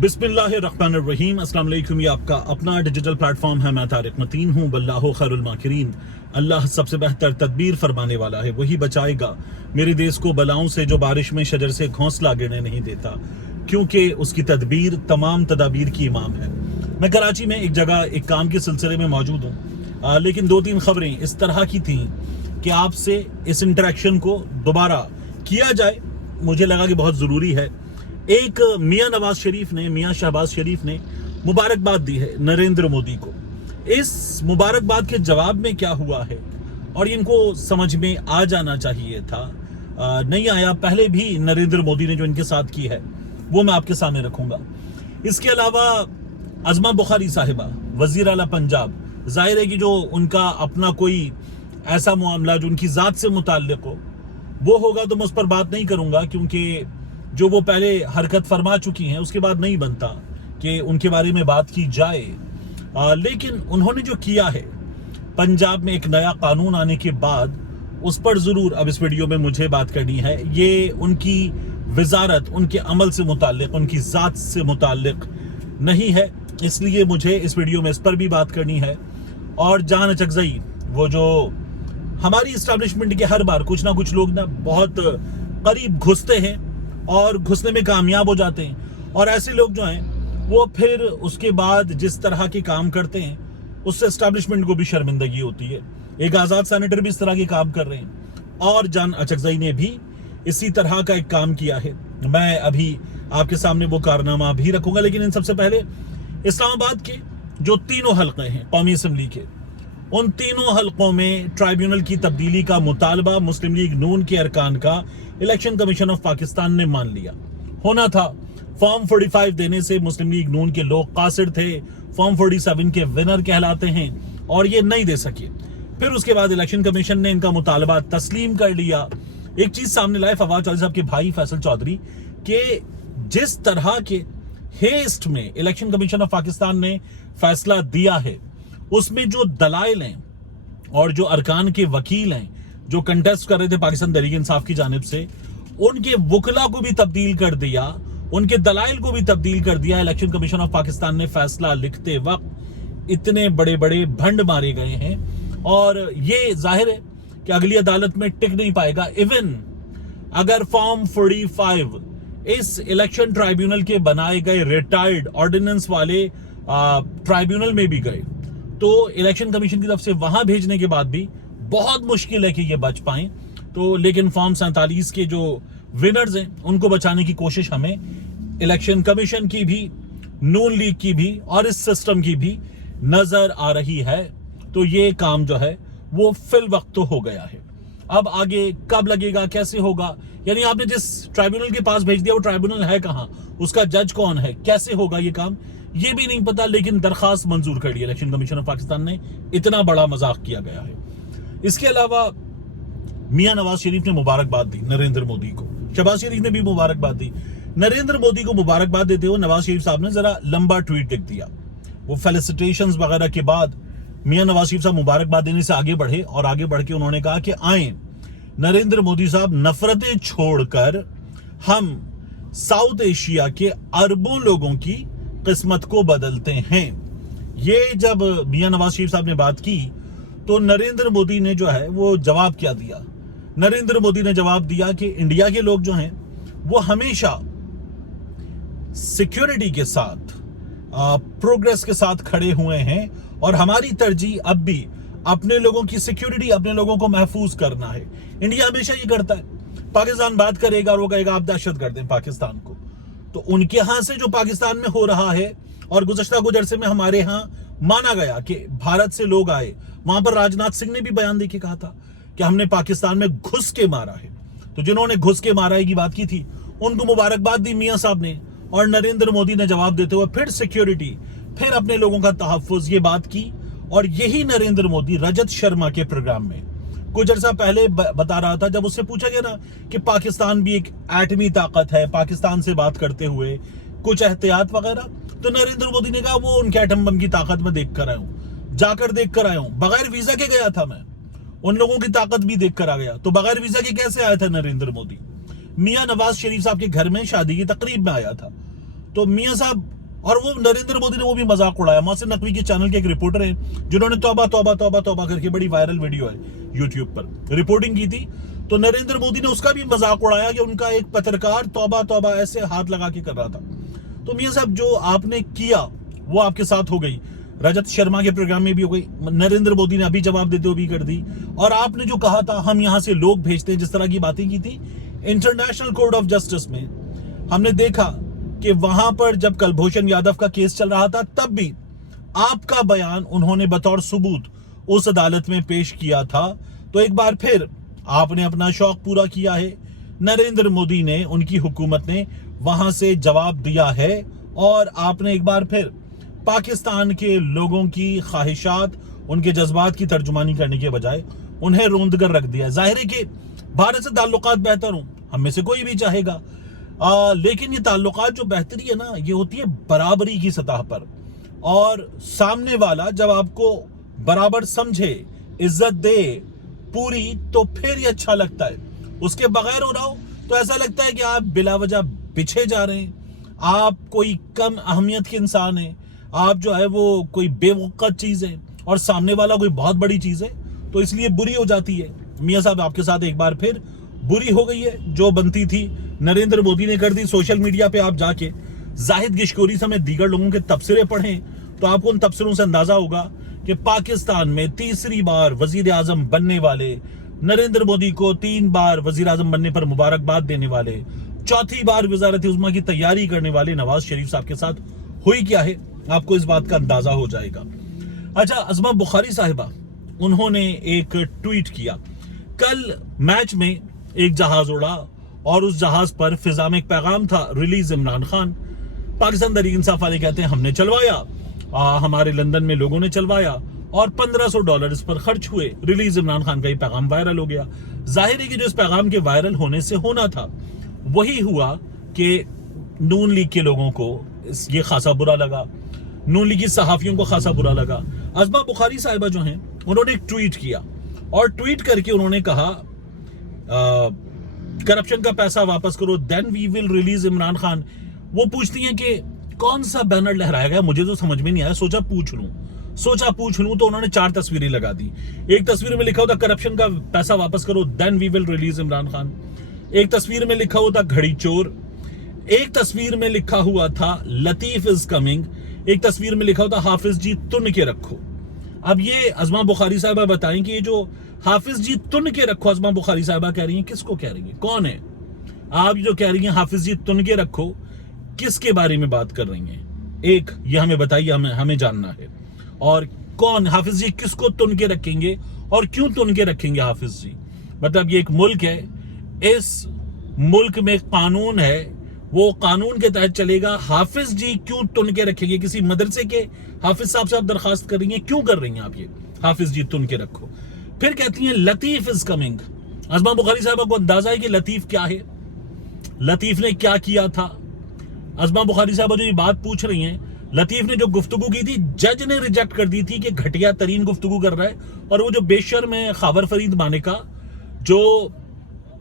बिस्मिल्लाहिर्रहमानिर्रहीम। अस्सलाम वालेकुम। ये आपका अपना डिजिटल प्लेटफॉर्म है। मैं तारिक मतीन हूँ। वल्लाहु खैरुल माकिरीन। अल्लाह सबसे बेहतर तदबीर फरमाने वाला है, वही बचाएगा मेरे देश को बलाओं से जो बारिश में शजर से घोंसला गिरने नहीं देता, क्योंकि उसकी तदबीर तमाम तदाबीर की इमाम है। मैं कराची में एक जगह एक काम के सिलसिले में मौजूद हूँ, लेकिन 2-3 खबरें इस तरह की थीं कि आपसे इस इंटरेक्शन को दोबारा किया जाए, मुझे लगा कि बहुत ज़रूरी है। एक मियाँ नवाज शरीफ ने, मियाँ शहबाज शरीफ ने मुबारकबाद दी है नरेंद्र मोदी को। इस मुबारकबाद के जवाब में क्या हुआ है और इनको समझ में आ जाना चाहिए था, नहीं आया। पहले भी नरेंद्र मोदी ने जो इनके साथ की है वो मैं आपके सामने रखूंगा। इसके अलावा अज़मा बुखारी साहिबा, वज़ीर आला पंजाब, जाहिर है कि जो उनका अपना कोई ऐसा मामला जो उनकी ज़ात से मुताल्लिक हो वो होगा तो मैं उस पर बात नहीं करूंगा, क्योंकि जो वो पहले हरकत फरमा चुकी हैं उसके बाद नहीं बनता कि उनके बारे में बात की जाए। लेकिन उन्होंने जो किया है पंजाब में एक नया कानून आने के बाद, उस पर ज़रूर अब इस वीडियो में मुझे बात करनी है। ये उनकी वजारत उनके अमल से मुताल्लिक, उनकी ज़ात से मुताल्लिक नहीं है, इसलिए मुझे इस वीडियो में इस पर भी बात करनी है। और जान अचकज़ई, वो जो हमारी इस्टेब्लिशमेंट के हर बार कुछ ना कुछ लोग ना बहुत करीब घुसते हैं और घुसने में कामयाब हो जाते हैं, और ऐसे लोग जो हैं वो फिर उसके बाद जिस तरह के काम करते हैं उससे एस्टैब्लिशमेंट को भी शर्मिंदगी होती है। एक आज़ाद सेनेटर भी इस तरह के काम कर रहे हैं और जान अचकज़ई ने भी इसी तरह का एक काम किया है। मैं अभी आपके सामने वो कारनामा भी रखूंगा, लेकिन इन सबसे पहले इस्लामाबाद के जो 3 हलक़े हैं कौमी असम्बली के, उन 3 हलकों में ट्राइब्यूनल की तब्दीली का मुतालबा मुस्लिम लीग नून के अरकान का इलेक्शन कमीशन ऑफ पाकिस्तान ने मान लिया। होना था, फॉर्म 45 देने से मुस्लिम लीग नून के लोग कासिर थे, फॉर्म 47 के विनर कहलाते हैं और ये नहीं दे सके। फिर उसके बाद इलेक्शन कमीशन ने इनका मुतालबा तस्लीम कर लिया। एक चीज सामने लाए फवाद चौधरी साहब के भाई फैसल चौधरी के, जिस तरह के हेस्ट में इलेक्शन कमीशन ऑफ पाकिस्तान ने फैसला दिया है, उसमें जो दलाइल हैं और जो अरकान के वकील हैं जो कंटेस्ट कर रहे थे पाकिस्तान तहरीक इंसाफ की जानिब से, उनके वकला को भी तब्दील कर दिया, उनके दलाइल को भी तब्दील कर दिया। इलेक्शन कमीशन ऑफ पाकिस्तान ने फैसला लिखते वक्त इतने बड़े बड़े भंड मारे गए हैं और ये जाहिर है कि अगली अदालत में टिक नहीं पाएगा। इवन अगर फॉर्म 45 इस इलेक्शन ट्राइब्यूनल के बनाए गए रिटायर्ड ऑर्डिनेंस वाले ट्राइब्यूनल में भी गए तो इलेक्शन कमीशन की तरफ से वहां भेजने के बाद भी बहुत मुश्किल है कि ये बच पाएं। तो लेकिन फॉर्म 47 के जो विनर्स हैं उनको बचाने की कोशिश हमें इलेक्शन कमीशन की भी, नून लीग की भी और इस सिस्टम की भी नजर आ रही है। तो ये काम जो है वो फिल वक्त तो हो गया है। अब आगे कब लगेगा, कैसे होगा, यानी आपने जिस ट्राइब्यूनल के पास भेज दिया वो ट्राइब्यूनल है कहां, उसका जज कौन है, कैसे होगा ये काम, ये भी नहीं पता। लेकिन दरखास्त मंजूर कर दी इलेक्शन कमीशन ऑफ पाकिस्तान ने, इतना बड़ा मजाक किया गया है। इसके अलावा मियां नवाज शरीफ ने मुबारकबाद दी नरेंद्र मोदी को, शहबाज शरीफ ने भी मुबारकबाद दी। नरेंद्र मोदी को मुबारकबाद देते हुए नवाज शरीफ साहब ने जरा लंबा ट्वीट लिख दिया। वो फेलिसिटेशंस वगैरह के बाद मियां नवाज शरीफ साहब मुबारकबाद देने से आगे बढ़े और आगे बढ़ के उन्होंने कहा कि आए नरेंद्र मोदी साहब, नफरतें छोड़कर हम साउथ एशिया के अरबों लोगों की किस्मत को बदलते हैं। ये जब मियां नवाज शरीफ साहब ने बात की तो नरेंद्र मोदी ने जो है वो जवाब क्या दिया। नरेंद्र मोदी ने जवाब दिया कि इंडिया के लोग जो हैं वो हमेशा सिक्योरिटी के साथ, प्रोग्रेस के साथ खड़े हुए हैं और हमारी तरजीह अब भी अपने लोगों की सिक्योरिटी, अपने लोगों को महफूज करना है। इंडिया हमेशा ये करता है, पाकिस्तान बात करेगा और वो कहेगा आप दहशत गर्द हैं पाकिस्तान को। तो उनके यहां से जो पाकिस्तान में हो रहा है, और गुज़श्ता कुछ अरसे में हमारे यहां माना गया कि भारत से लोग आए, वहां पर राजनाथ सिंह ने भी बयान देके कहा था कि हमने पाकिस्तान में घुस के मारा है। तो जिन्होंने घुस के मारा है की बात की थी उनको मुबारकबाद दी मियां साहब ने, और नरेंद्र मोदी ने जवाब देते हुए फिर सिक्योरिटी, फिर अपने लोगों का तहफ्फुज, ये बात की। और यही नरेंद्र मोदी रजत शर्मा के प्रोग्राम में कुछ अर्सा पहले बता रहा था, जब उससे पूछा गया ना कि पाकिस्तान भी एक एटमी ताकत है, पाकिस्तान से बात करते हुए कुछ एहतियात वगैरह, तो नरेंद्र मोदी ने कहा वो उनके एटम बम की ताकत में देख कर आया हूं, जाकर देख कर आया हूं, बगैर वीजा के गया था मैं, उन लोगों की ताकत भी देख कर आ गया। तो बगैर वीजा के कैसे आया था नरेंद्र मोदी? मियां नवाज शरीफ साहब के घर में शादी की तकरीब में आया था تو میاں صاحب اور وہ نریندر مودی نے وہ بھی مذاق اڑایا. محسن نقوی کے چینل کے ایک رپورٹر ہیں جنہوں نے توبہ توبہ توبہ توبہ کر کے بڑی وائرل ویڈیو ہے یوٹیوب پر رپورٹنگ کی تھی, تو نریندر مودی نے اس کا بھی مذاق اڑایا کہ ان کا ایک پترکار توبہ توبہ ایسے ہاتھ لگا کے کر رہا تھا. تو میاں صاحب جو آپ نے کیا وہ آپ کے ساتھ ہو گئی, رجت شرما کے پروگرام میں بھی ہو گئی, نریندر مودی نے ابھی جواب دیتے ہوئے بھی کر دی, اور آپ نے جو کہا تھا ہم یہاں سے لوگ بھیجتے ہیں, جس طرح کی باتیں کی تھی انٹرنیشنل کورٹ آف جسٹس میں, ہم نے دیکھا کہ وہاں پر جب کلبھوشن یادو کا کیس چل رہا تھا تب بھی آپ کا بیان انہوں نے بطور ثبوت اس عدالت میں پیش کیا تھا. تو ایک بار پھر آپ نے اپنا شوق پورا کیا ہے, نریندر مودی نے, ان کی حکومت نے وہاں سے جواب دیا ہے, اور آپ نے ایک بار پھر پاکستان کے لوگوں کی خواہشات, ان کے جذبات کی ترجمانی کرنے کے بجائے انہیں روند کر رکھ دیا. ظاہر ہے کہ بھارت سے تعلقات بہتر ہوں, ہم میں سے کوئی بھی چاہے گا, لیکن یہ تعلقات جو بہتری ہے نا یہ ہوتی ہے برابری کی سطح پر, اور سامنے والا جب آپ کو برابر سمجھے, عزت دے پوری, تو پھر یہ اچھا لگتا ہے. اس کے بغیر ہو رہا ہو تو ایسا لگتا ہے کہ آپ بلا وجہ بچھے جا رہے ہیں, آپ کوئی کم اہمیت کے انسان ہیں, آپ جو ہے وہ کوئی بے وقت چیز ہے, اور سامنے والا کوئی بہت بڑی چیز ہے, تو اس لیے بری ہو جاتی ہے. میاں صاحب آپ کے ساتھ ایک بار پھر بری ہو گئی ہے, جو بنتی تھی نریندر مودی نے کر دی. سوشل میڈیا پہ آپ جا کے زاہد گشکوری سمیت دیگر لوگوں کے تبصرے پڑھیں تو آپ کو ان تبصروں سے اندازہ ہوگا کہ پاکستان میں تیسری بار وزیر اعظم بننے والے, نریندر مودی کو 3 بار وزیر اعظم بننے پر مبارکباد دینے والے, چوتھی بار وزارت عظمیٰ کی تیاری کرنے والے نواز شریف صاحب کے ساتھ ہوئی کیا ہے, آپ کو اس بات کا اندازہ ہو جائے گا. اچھا, ازما بخاری صاحبہ انہوں نے ایک ٹویٹ کیا, کل میچ میں ایک جہاز اڑا اور اس جہاز پر فضا میں ایک پیغام تھا, ریلیز عمران خان. پاکستان تحریک انصاف والے کہتے ہیں ہم نے چلوایا, ہمارے لندن میں لوگوں نے چلوایا اور $1500 اس پر خرچ ہوئے, ریلیز عمران خان کا یہ پیغام وائرل ہو گیا. ظاہر ہے کہ جو اس پیغام کے وائرل ہونے سے ہونا تھا وہی ہوا کہ نون لیگ کے لوگوں کو یہ خاصا برا لگا, نون لیگ کی صحافیوں کو خاصا برا لگا. ازما بخاری صاحبہ جو ہیں انہوں نے ایک ٹویٹ کیا, اور ٹویٹ کر کے انہوں نے کہا کرپشن کا پیسہ واپس کرو, دین وی ول ریلیز عمران خان. وہ پوچھتی ہیں کہ کون سا بینر لہرایا گیا, مجھے تو سمجھ میں نہیں آیا, سوچا پوچھ لوں, تو انہوں نے 4 تصویریں لگا دی. ایک تصویر میں لکھا ہوتا کرپشن کا پیسہ واپس کرو, دین وی ول ریلیز عمران خان. ایک تصویر میں لکھا ہوتا گھڑی چور, ایک تصویر میں لکھا ہوا تھا لطیف از کمنگ, ایک تصویر میں لکھا ہوتا حافظ جی تن کے رکھو. اب یہ ازما بخاری صاحبہ بتائیں کہ یہ جو حافظ جی تن کے رکھو ازما بخاری صاحبہ کہہ رہی ہیں, کس کو کہہ رہی ہیں, کون ہے آپ جو کہہ رہی ہیں حافظ جی تن کے رکھو, کس کے بارے میں بات کر رہی ہیں؟ ایک یہ ہمیں بتائیے, ہمیں جاننا ہے. اور کون حافظ جی کس کو تن کے رکھیں گے اور کیوں تن کے رکھیں گے حافظ جی؟ مطلب یہ ایک ملک ہے, اس ملک میں قانون ہے, وہ قانون کے تحت چلے گا. حافظ جی کیوں تن کے رکھیں گے؟ کسی مدرسے کے حافظ صاحب سے آپ درخواست کر رہی ہیں, کیوں کر رہی ہیں آپ یہ حافظ جی تن کے رکھو؟ پھر کہتی ہیں لطیف از کمنگ. ازما بخاری صاحبہ کو اندازہ ہے کہ لطیف کیا ہے, لطیف نے کیا کیا تھا؟ ازما بخاری صاحبہ جو یہ بات پوچھ رہی ہیں, لطیف نے جو گفتگو کی تھی جج نے ریجیکٹ کر دی تھی کہ گھٹیا ترین گفتگو کر رہا ہے, اور وہ جو بے شرم ہے خاور فرید مانیکا جو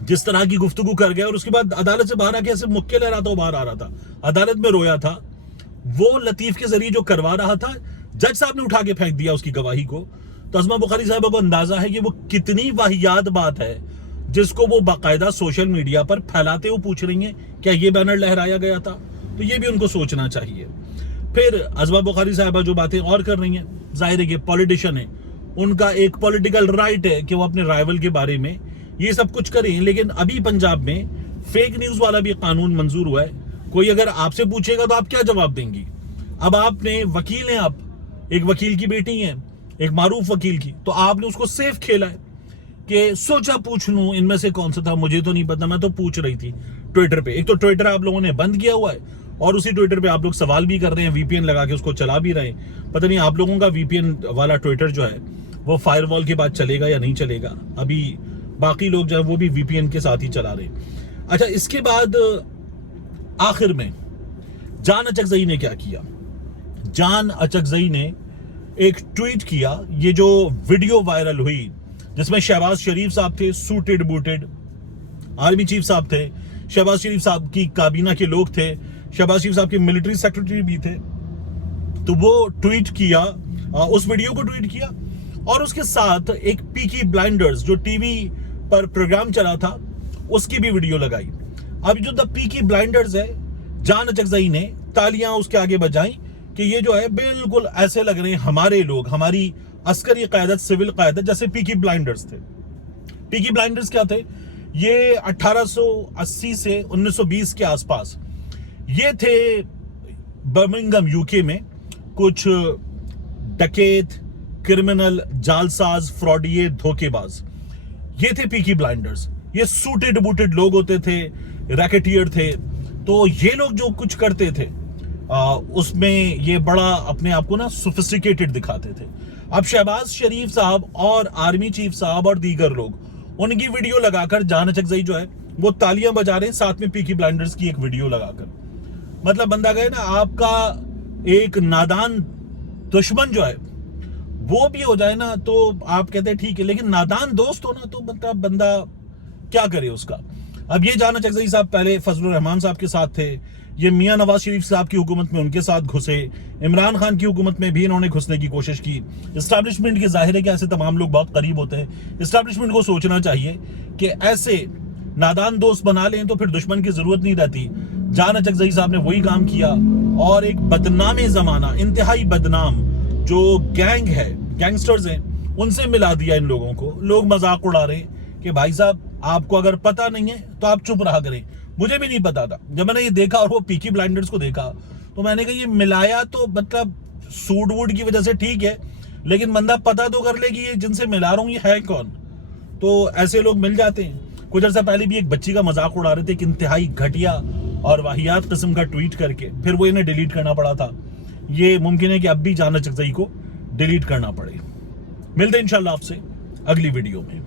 جس طرح کی گفتگو کر گیا اور اس کے بعد عدالت سے باہر آ کے ایسے مکے لے رہا تھا, وہ باہر آ رہا تھا, عدالت میں رویا تھا, وہ لطیف کے ذریعے جو کروا رہا تھا جج صاحب نے اٹھا کے پھینک دیا اس کی گواہی کو. تو ازما بخاری صاحبہ کو اندازہ ہے کہ وہ کتنی واہیات بات ہے جس کو وہ باقاعدہ سوشل میڈیا پر پھیلاتے ہوئے پوچھ رہی ہیں کیا یہ بینر لہرایا گیا تھا. تو یہ بھی ان کو سوچنا چاہیے. پھر ازما بخاری صاحبہ جو باتیں اور کر رہی ہیں, ظاہر ہے کہ پولیٹیشین ہے, ان کا ایک پولیٹیکل رائٹ ہے کہ وہ اپنے رائیول کے بارے میں یہ سب کچھ کریں, لیکن ابھی پنجاب میں فیک نیوز والا بھی قانون منظور ہوا ہے. کوئی اگر آپ سے پوچھے گا تو آپ کیا جواب دیں گی؟ اب آپ نے وکیل ہیں, آپ ایک وکیل کی بیٹی ہیں, ایک معروف وکیل کی, تو آپ نے اس کو سیف کھیلا ہے کہ سوچا پوچھ لوں ان میں سے کون سا تھا, مجھے تو نہیں پتا, میں تو پوچھ رہی تھی ٹویٹر پہ. ایک تو ٹویٹر آپ لوگوں نے بند کیا ہوا ہے, اور اسی ٹویٹر پہ آپ لوگ سوال بھی کر رہے ہیں, وی پی این لگا کے اس کو چلا بھی رہے ہیں. پتہ نہیں آپ لوگوں کا وی پی این والا ٹویٹر جو ہے وہ فائر وال کے بعد چلے گا یا نہیں چلے گا. ابھی باقی لوگ جو ہے وہ بھی وی پی این کے ساتھ ہی چلا رہے ہیں. اچھا, اس کے بعد آخر میں جان اچکزئی نے کیا کیا؟ جان اچکزئی نے ایک ٹویٹ کیا, یہ جو ویڈیو وائرل ہوئی جس میں شہباز شریف صاحب تھے, سوٹڈ بوٹڈ, آرمی چیف صاحب تھے, شہباز شریف صاحب کی کابینہ کے لوگ تھے, शहबाज शरीफ साहब के मिलिट्री सेक्रेटरी भी थे, तो वो ट्वीट किया, उस वीडियो को ट्वीट किया और उसके साथ एक पीकी ब्लाइंडर्स जो टीवी पर प्रोग्राम चला था उसकी भी वीडियो लगाई। अब जो द पीकी ब्लाइंडर्स है, जान अचकज़ई ने तालियां उसके आगे बजाई कि ये जो है बिल्कुल ऐसे लग रहे हैं हमारे लोग, हमारी अस्करी क़यादत, सिविल क़यादत जैसे पीकी ब्लाइंडर्स थे। पीकी ब्लाइंडर्स क्या थे? ये 1880 से 1920 के आसपास ये थे बर्मिंघम यूके में कुछ डकैत, क्रिमिनल, जालसाज, फ्रॉडिये, धोखेबाज, ये थे पीकी ब्लाइंडर्स। ये सूटेड बूटेड लोग होते थे, रैकेटियर थे। तो ये लोग जो कुछ करते थे उसमें ये बड़ा अपने आप को ना सोफिस्टिकेटेड दिखाते थे। अब शहबाज शरीफ साहब और आर्मी चीफ साहब और दीगर लोग उनकी वीडियो लगाकर, जान अचकज़ई जो है वो तालियां बजा रहे हैं, साथ में पीकी ब्लाइंडर्स की एक वीडियो लगाकर। मतलब बंदा गए ना, आपका एक नादान दुश्मन जो है वो भी हो जाए ना तो आप कहते हैं ठीक है, लेकिन नादान दोस्त हो ना तो मतलब बंदा क्या करे उसका। अब ये जान अचकज़ई साहब पहले फजलुर रहमान साहब के साथ थे, ये मियां नवाज शरीफ साहब की हुकूमत में उनके साथ घुसे, इमरान खान की हुकूमत में भी इन्होंने घुसने की कोशिश की। इस्टेब्लिशमेंट के ज़ाहिर है कि ऐसे तमाम लोग बहुत करीब होते हैं। इस्टेब्लिशमेंट को सोचना चाहिए कि ऐसे नादान दोस्त बना लें तो फिर दुश्मन की जरूरत नहीं रहती। जान अचकज़ई साहब ने वही काम किया और एक बदनाम ज़माना, इंतहाई बदनाम जो गैंग है, गैंगस्टर्स हैं, उनसे मिला दिया इन लोगों को। लोग मजाक उड़ा रहे हैं कि भाई साहब आपको अगर पता नहीं है तो आप चुप रहा करें। मुझे भी नहीं पता था, जब मैंने ये देखा और वो पीकी ब्लाइंडर्स को देखा तो मैंने कहा ये मिलाया तो मतलब सूट वूट की वजह से ठीक है, लेकिन बंदा पता तो कर ले कि ये जिनसे मिला रहा हूँ ये है कौन। तो ऐसे लोग मिल जाते हैं। कुछ अर्सा पहले भी एक बच्ची का मजाक उड़ा रहे थे, एक इंतहाई घटिया और वाहियात किस्म का ट्वीट करके, फिर वो इन्हें डिलीट करना पड़ा था। ये मुमकिन है कि अब भी जान अचकज़ई को डिलीट करना पड़े। मिलते हैं इंशाल्लाह आपसे अगली वीडियो में।